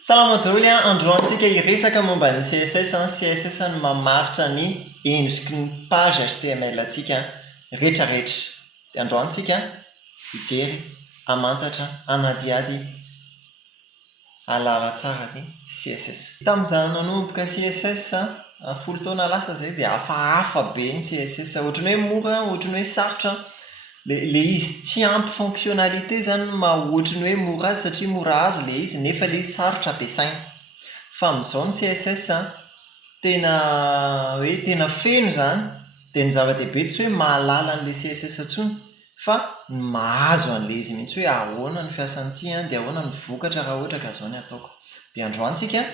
Salama daholo androantsika hiresaka momba ny CSS. CSS no mamaritra ny endriky ny page HTML antsika rehetrarehetra. Dia androantsika hijery, hamantatra, hanadiady, halala tsara ny CSS. Tamin'izaho nanomboka CSS folo taona lasa izay dia hafahafa be ny CSS. Ohatran'ny hoe mora, ohatran'ny hoe sarotra. Le izy tsy ampy fonctionnalité zany maha ohatran'ny hoe mora azy satria mora azo le izy nefa le izy sarotra ampiasaina. Fa amin'izao ny CSS tena feno zany, dia ny zava-dehibe tsy hoe mahalala an'ilay CSS intsony fa mahazo an'ilay izy mihitsy hoe ahoana ny fiasan'ity dia ahoana ny vokatra raha ohatra ka izao ny ataoko. Dia androantsika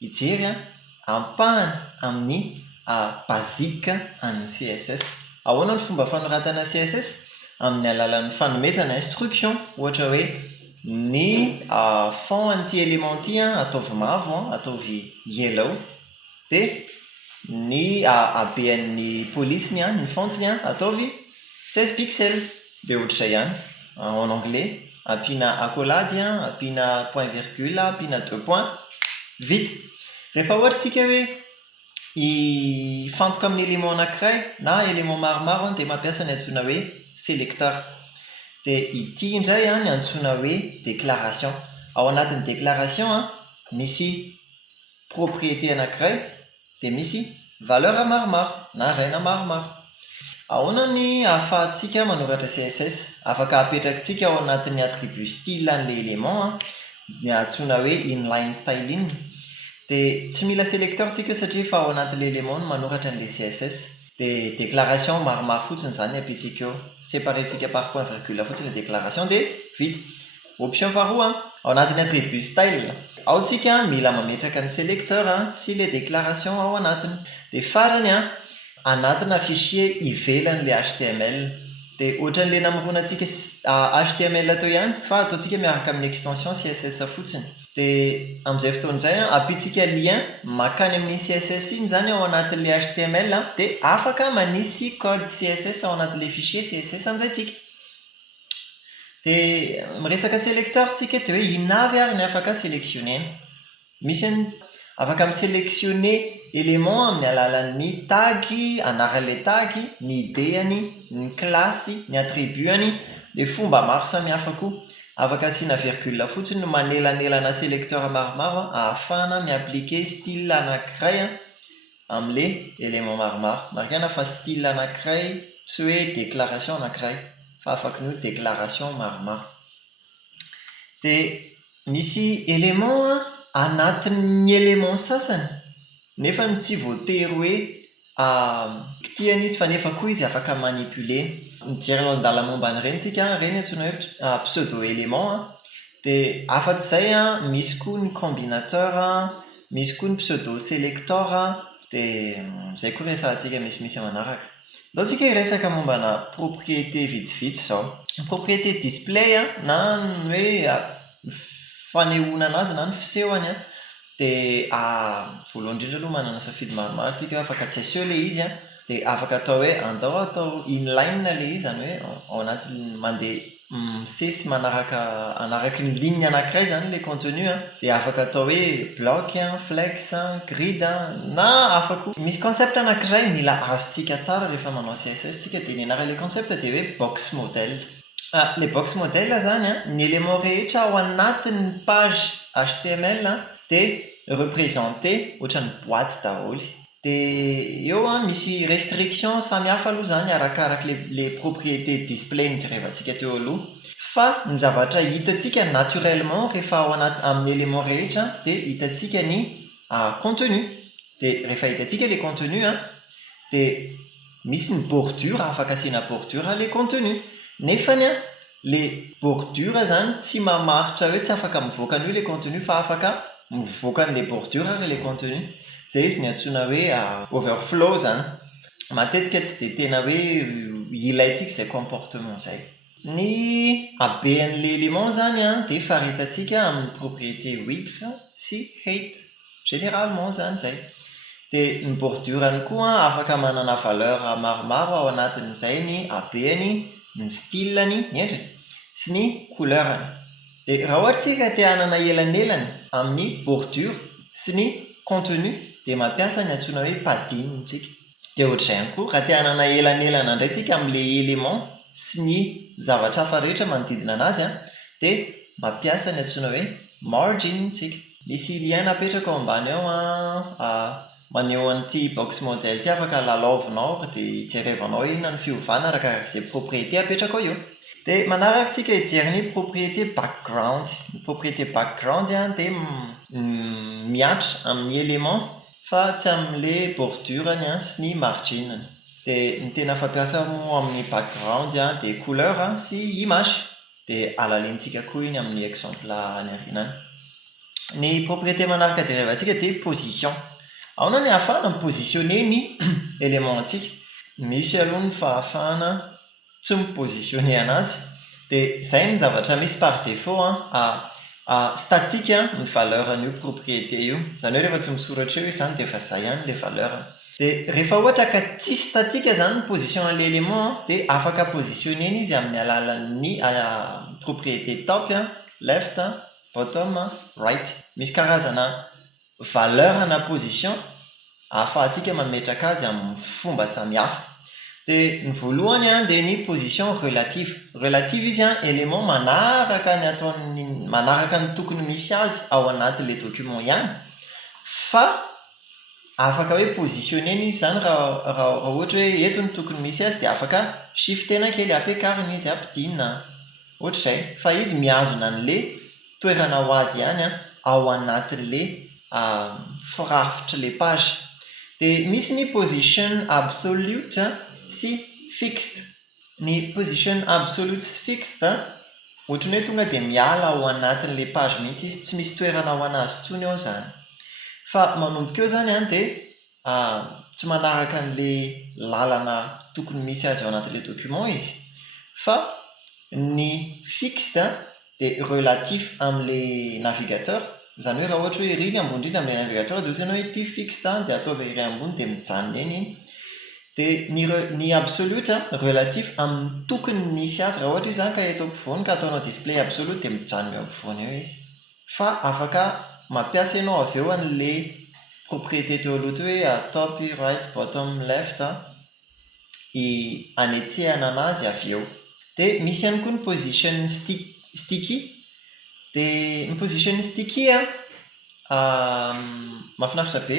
hijery ampahany amin'ny bazika an'ny CSS. Ahoana ny fomba fanoratana CSS? Amin'ny alalan'ny fanomezana instruction, ohatra hoe ny fond an'ity élément ity ataovy mavo, ataovy yellow, dia ny habean'ny policeny ny fontiny ataovy 16 pixels. Dia ohatr'izay ihany en anglais, ampiana accolade, ampiana point virgule, ampiana 2 points, vita. Rehefa ohatra isika hoe hifantoka amin'ny élément anankiray na élément maromaro dia mampiasa ny antsoina hoe sélecteur. Dia ity indray ny antsoina hoe déclaration. Ao anatin'ny déclaration misy propriété anankiray dia misy valeur maromaro na iray na maromaro. Ahoana ny ahafahantsika manoratra CSS? Afaka apetrakintsika ao anatin'ny attribut style an'ilay élément ny antsoina hoe inline styling. Dia tsy mila sélecteur tsika satria efa ao anatin'ilay élément no manoratra an'ilay CSS. Dia déclaration maromaro fotsiny zany ampiantsika eo, séparentsika par point virgule fotsiny déclaration dia vita. Option faharoa ao anatin'ny attribut style, ao tsika mila mametraka ny sélecteur sy les déclaration ao anatiny. Dia farany anatina fichier ivelan'ilay HTML. Dia ohatran'ilay namoronantsika HTML atao ihany fa ataontsika miaraka amin'ny extension CSS fotsiny. Dia amin'izay fotoana izay ampiantsika lien makany amin'ny CSS iny zany ao anatin'ilay HTML dia afaka manisy code CSS ao anatin'ilay fichier CSS amin'izay tsika. Dia miresaka sélecteur tsika dia hoe inavy ary ny afaka sélectionner. Misy afaka misélectionner élément amin'ny alalan'ny tag, anaran'ilay tag, ny idéany, ny classe, ny attribuany, dia fomba maro samihafa koa. Afaka asiana virgule fotsiny no manelanelana sélecteur maromaro ahafahana miappliquer style anankiray amin'ilay élément maromaro. Marikana fa style anankiray, tsy hoe déclaration anankiray fa afaka ny déclaration maromaro. Dia misy élément anatin'ny élément sasany nefa tsy voatery hoe kitiana izy fa nefa koa izy afaka manipuler. Mijery lalindala momba an'ireny tsika, ireny antsoina hoe pseudo élément. Dia afa-tsy izay misy koa ny combinateur, misy koa ny pseudo sélecteur. Dia izay koa resahantsika misimisy manaraka. Ataontsika hiresaka mombana propriété vitsivitsy izao. Propriété display na ny hoe fanehoana anazy na ny fisehony dia voalohany indrindra aloha manana safidy maromaro tsika, afaka tsy aseho ilay izy dia afaka atao hoe atao inline ilay izy, zany hoe ao anatin'ny mandeha misesy manaraka ny ligne anankiray zany ilay contenu dia afaka atao hoe bloc, flex, grid na afaka. Misy concept anankiray mila azontsika tsara rehefa manao CSS tsika dia ny anaran'ilay concept dia hoe box model. Le box model zany ny élément rehetra ao anatin'ny page HTML dia représenté ohatran'ny boîte daholo. Dia eo misy restriction samihafa aloha zany arakaraka les propriétés display nijerevantsika teo aloha. Fa ny zavatra hitantsika naturellement rehefa ao amin'ny élément rehetra dia hitantsika ny contenu. Dia rehefa hitantsika le contenu dia misy ny bordure, afaka asiana bordure le contenu. Nefany le bordure zany tsy mamaritra hoe tsy afaka mivoaka an'io le contenu fa afaka mivoaka an'le bordure ary le contenu. Izay izy ny antsoina hoe overflow zany. Matetika tsy dia tena hoe ilaintsika izay comportement izay. Ny habean'ilay élément zany dia faritantsika amin'ny propriété width sy height généralement zany izay. Dia ny bordurany koa afaka manana valeur maromaro ao anatin'izay ny habeany, ny styleny, ny endriny sy ny couleurany. Dia raha ohatra tsika te hanana elanelany amin'ny bordure sy ny contenu dia mampiasa ny antsoina hoe padding tsika. Dia ohatr'izay ihany koa raha te hanana elanelana indray tsika amin'ilay élément sy ny zavatra hafa rehetra manodidina anazy dia mampiasa ny antsoina hoe margin tsika. Misy lien napetraka ao ambany ao maneho an'ity box modèle ity, afaka lalaovinao dia jerevanao inona ny fiovana araka izay propriété apetraka ao eo. Dia manaraka tsika hijery ny propriété background. Ny propriété background dia miatra amin'ny élément fa tsy amin'ilay bordurany sy ny marginany. Dia ny tena fampiasa moa amin'ny background dia couleur sy image. Dia alalintsika koa iny amin'ny exemple any aorianany. Ny propriété manaraka jerevantsika dia position. Ahoana ny ahafahana mipositionner ny élément antsika? Misy aloha ny fahafahana tsy mipositionner anazy. Dia izay ny zavatra misy par défaut statique ny valeur an'io propriété io. Izany hoe rehefa tsy misoratra eo izany dia efa izay ihany ilay valeur. Dia rehefa ohatra ka tsy statique izany ny position an'ilay élément dia afaka positionner izy amin'ny alalan'ny propriété top, left, bottom, right. Misy karazana valeur na position ahafahantsika mametraka azy amin'ny fomba samihafa. Dia ny voalohany dia ny position relative. Relative izy élément manaraka ny tokony misy azy ao anatin'ilay document ihany, fa afaka hoe positionner izy izany raha ohatra hoe eto ny tokony misy azy dia afaka shiftena kely ampiakarina izy ampidinina ohatr'izay, fa izy mihazona an'ilay toerana ho azy ihany ao anatin'ilay firafitry ilay page. Dia misy ny position absolute sy fixed. Ny position absolute sy fixed ohatra hoe tonga dia miala ao anatin'ilay page mihitsy izy, tsy misy toerana ho anazy intsony ao izany. Fa manomboka eo izany dia tsy manaraka an'ilay lalana tokony misy azy ao anatin'ilay document izy, fa ny fixed dia relatif amin'ilay navigateur. Izany hoe raha ohatra hoe ery ny ambony indrindra amin'ilay navigateur dia ohatrany hoe ity fixed dia ataovy ery ambony dia mijanona eny. Dia ny absolute relatif amin'ny tokony misy azy. Raha ohatra izy ka eto ampovoany ka ataonao display absolute dia mijanona eo ampovoany eo izy. Fa afaka mampiasa ianao avy eo an'ilay propriété teo aloha teo hoe top, right, bottom, left hanetsehana anazy avy eo. Dia misy ihany koa ny position sticky. Dia ny position sticky mahafinaritra be.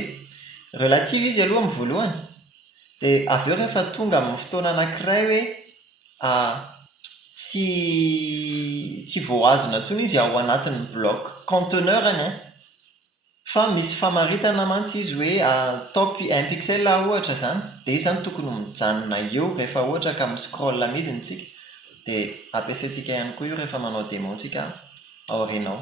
Relative izy aloha amin'ny voalohany. Dia avy eo rehefa tonga amin'ny fotoana anankiray hoe tsy voazona intsony izy ao anatin'ny bloc conteneur fa misy famaritana mantsy izy hoe top 1 pixel ohatra izany. Dia izy izany tokony mijanona eo rehefa ohatra ka mi-scroll midiny tsika. Dia ampiasaintsika ihany koa io rehefa manao démo tsika aorianao.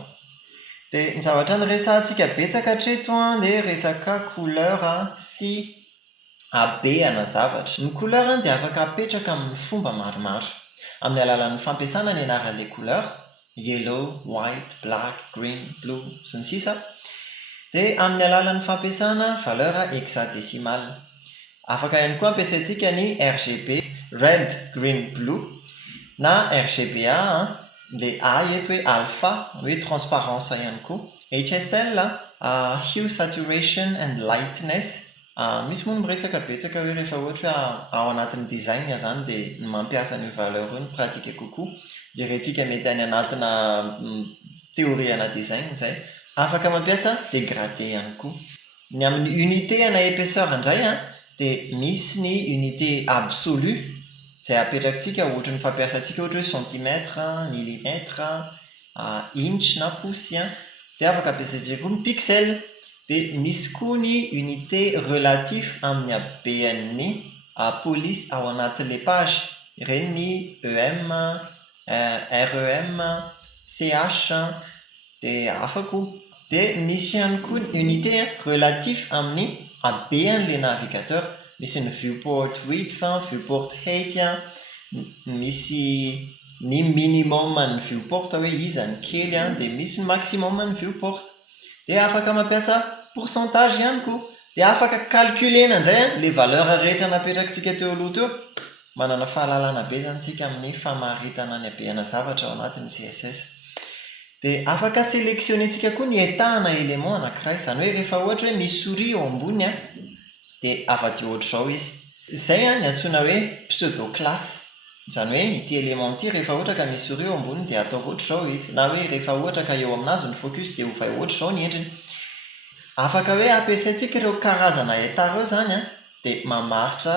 Dia ny zavatra niresahantsika betsaka hatreto dia resaka couleur sy habeana zavatra. Ny couleur dia afaka apetraka amin'ny fomba maromaro amin'ny alalan'ny fampiasana ny anaran'ilay couleur: yellow, white, black, green, blue sy ny sisa. Dia amin'ny alalan'ny fampiasana valeur hexadécimale. Afaka ihany koa ampiasaintsika ny RGB, red, green, blue, na RGBA, ilay A eto hoe alpha, hoe transparence ihany koa. HSL, hue, saturation and lightness. Misy moa miresaka betsaka hoe rehefa ohatra hoe ao anatin'ny design izany dia mampiasa ny valeur io ny pratika kokoa. Jerentsika mety any anatina théorie-na design izay. Afaka mampiasa dégradé ihany koa. Ny amin'ny unité na épaisseur indray dia misy ny unité absolue izay apetrakitsika ohatra ny fampiasantsika ohatra hoe centimètre, millimètre, inch na pouce. Dia afaka ampiasaintsika koa ny pixel. Dia misy koa ny unité relatif amin'ny habean'ny police ao anatin'ilay page. Ireny ny EM, REM, CH dia hafa koa. Dia misy ihany koa ny unité relatif amin'ny habean'ilay navigateur. Misy ny viewport width, viewport height, misy ny minimum ny viewport hoe iza ny kely dia misy ny maximum ny viewport. Dia afaka mampiasa pourcentage ihany koa. Dia afaka calculena indray ilay valeur rehetra napetrakitsika teo aloha teo. Manana fahalalana be izany tsika amin'ny famaritana ny habeana zavatra ao anatin'ny CSS. dia afaka sélectionnentsika koa ny entahana élément anankiray, izany hoe rehefa ohatra hoe misy souris eo amboniny a dia afa-dio ohatr'izao izy. Izay a ny antsoina hoe pseudo-classe, izany hoe ity élément ity rehefa ohatra ka misy souris eo amboniny dia atao ohatr'izao izy, na hoe rehefa ohatra ka eo aminazy ny focus dia ovay ohatr'izao ny endriny. Afaka hoe ampiasaintsika ireo karazana état ireo zany a, dia mamaritra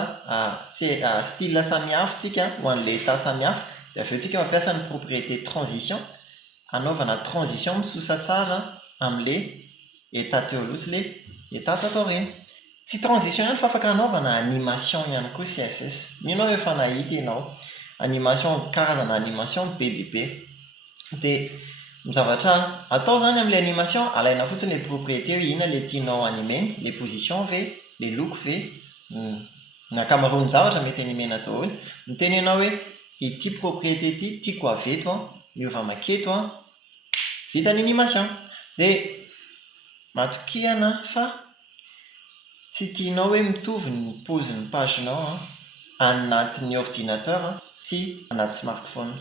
style samihafa tsika ho an'ilay état samihafa, dia avy eo tsika mampiasa ny propriété transition, anaovana transition misosa tsara amin'ilay état teo aloha sy ilay état tato aoriana. Tsy transition ihany fa afaka anaovana animation ihany koa CSS. Mino aho efa nahita ianao animation, karazana animation be dia be. Dia ny zavatra atao zany amin'ilay animation, alaina fotsiny ilay propriété hoe inona ilay tianao animer, les positions ve, les looks ve, ny ankamaroany zavatra mety animena daholo. Mitenenao hoe ity propriété ity tiako aveto a, miova maketo a, vita ny animation. Dia matokihana fa tsy tianao hoe mitovy ny paozin'ny pagenao anatin'ny ordinateur sy anaty smartphone.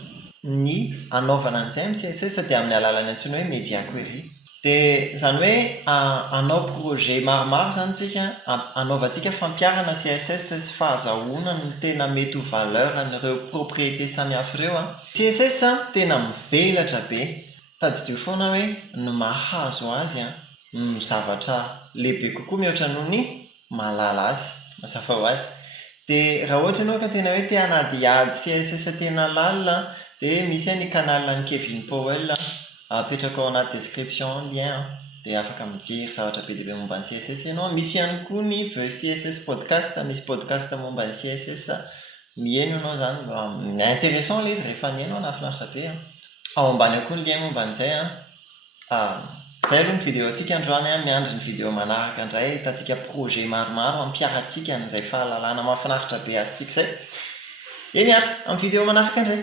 Ny anaovana an'izay amin'ny CSS dia amin'ny alalan'ny antsoina hoe media query. Dia izany hoe anao projet maromaro zany tsika, anaovantsika fampiarana CSS sy fahazahoana ny tena mety ho valeur an'ireo propriété samihafa ireo. CSS tena mivelatra be, tadidio foana hoe ny mahazo azy ny zavatra lehibe kokoa mihoatra noho ny malala azy, mazava ho azy. Dia raha ohatra ianao ka tena hoe te hanadiady CSS tena lalina, dia misy ny kanalan'ny Kevin Powell, apetraka ao anaty description lien, dia afaka mijery zavatra be dia be momba ny CSS ianao. Misy ihany koa ny Veu CSS podcast, misy podcast momba ny CSS, mihaino ianao zany, intéressant ilay izy rehefa mihaino nahafinaritra be. Ao ambany ao koa ny lien momba an'izay Izay aloha ny vidéo antsika androany, miandry ny vidéo manaraka indray, hitantsika projet maromaro ampiaratsika n'izay fahalalana mahafinaritra be azy tsika izay. Eny ary, amin'ny vidéo manaraka indray.